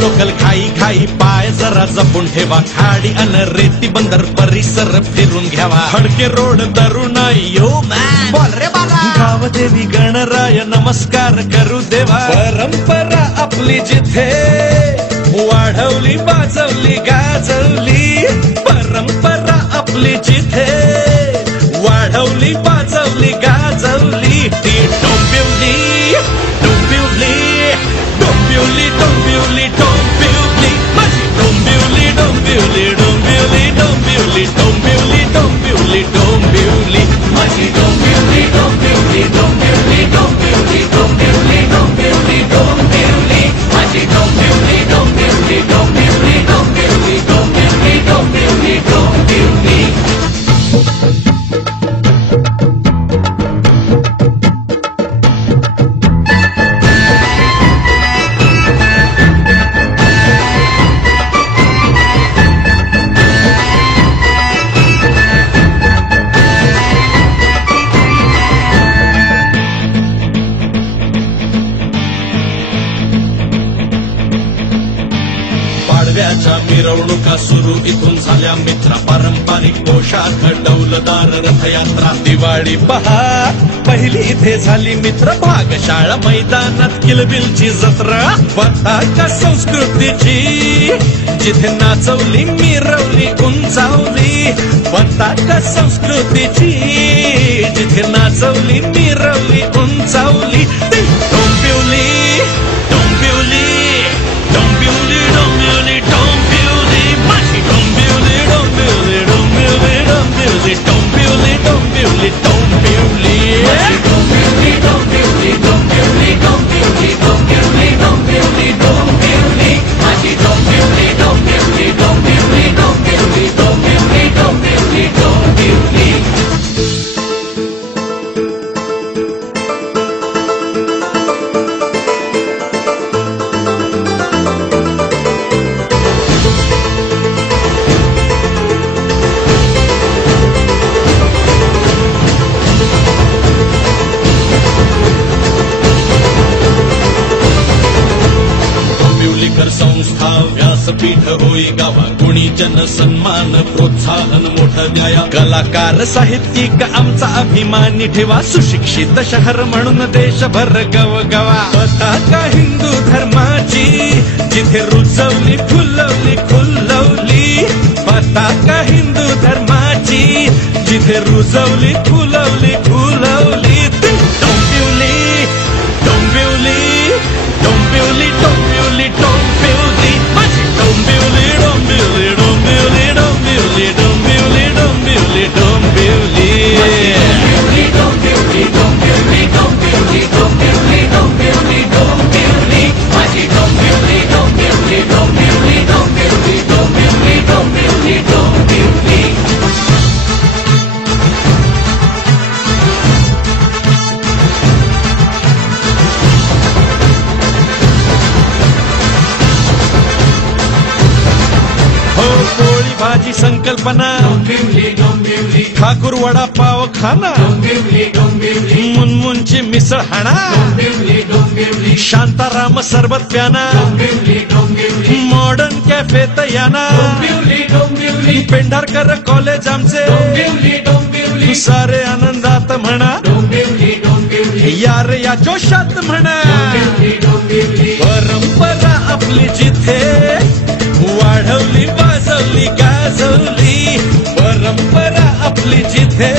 local खाई खाई पाय जरा जपून ठेवा खाडी अन रेती बंदर परिसर फिरून घ्यावा हडके रोड तरुणाई यो मॅन बोल रे बाला गाव देवी गणराय नमस्कार करू देवा परंपरा आपली जिथे वाढवली बाजवली गाजवली परंपरा आपली जिथे वाढवली बाजवली गाजवली ती डोंबिवली डोंबिवली डोंबिवली डोंबिवली डोंबिवली माझी डोंबिवली डोंबिवली डोंबिवली डोंबिवली डोंबिवली डोंबिवली डोंबिवली माझी डोंबिवली डोंबिवली डोंबिवली डोंबिवली डोंबिवली डोंबिवली डोंबिवली माझी डोंबिवली डोंबिवली डोंबिवली डोंबिवली डोंबिवली डोंबिवली डोंबिवली पाडव्याच्या मिरवणुका सुरू इथून झाल्या मित्र पारंपरिक पोशाख डौलदार रथयात्रा दिवाळी पहा पहिली इथे झाली मित्र भागशाळा मैदानात किलबिलची जत्रा पताका संस्कृतीची जिथे नाचवली मिरवली उंचावली पताका संस्कृतीची जिथे नाचवली मिरवली उंचावली ती डोंबिवली डोंबिवली डोंबिवली डोंबिवली डोंबिवली माझी डोंबिवली डोंबिवली डोंबिवली डोंबिवली डोंबिवली डोंबिवली डोंबिवली डोंबिवली डोंबिवली डोंबिवली डोंबिवली डोंबिवली डोंबिवली डोंबिवली माझी डोंबिवली डोंबिवली डोंबिवली डोंबिवली डोंबिवली डोंबिवली डोंबिवली डोंबिवलीकर संस्था व्यासपीठ होई गावा गुणी जनसन्मान प्रोत्साहन मोठं द्याया कलाकार साहित्यिक आमचा अभिमानी ठेवा सुशिक्षित शहर म्हणून देशभर गवगवा पताका हिंदू धर्माची जिथे रुजवली फुलवली खुलवली पताका हिंदू धर्माची जिथे रुजवली फुलवली फुलवली ती डोंबिवली डोंबिवली डोंबिवली डोंबिवली डोंबिवली माझी डोंबिवली डोंबिवली डोंबिवली डोंबिवली डोंबिवली डोंबिवली डोंबिवली डोंबिवली डोंबिवली डोंबिवली डोंबिवली डोंबिवली डोंबिवली माझी डोंबिवली डोंबिवली डोंबिवली डोंबिवली डोंबिवली डोंबिवली डोंबिवली पोळी भाजी संकल्पना डोंबिवली डोंबिवली ठाकूर वडा पाव खाना डोंबिवली डोंबिवली मुनमुनची मिसळ हाणा डोंबिवली डोंबिवली शांताराम सरबत प्याना डोंबिवली डोंबिवली मॉडर्न कॅफेत याना डोंबिवली डोंबिवली पेंढारकर कॉलेज आमचे डोंबिवली डोंबिवली सारे आनंदात म्हणा डोंबिवली डोंबिवली यार या जोशात म्हणा डोंबिवली डोंबिवली परंपरा आपली जिथे वाढवली बाजवली गाजवली परंपरा आपली जिथे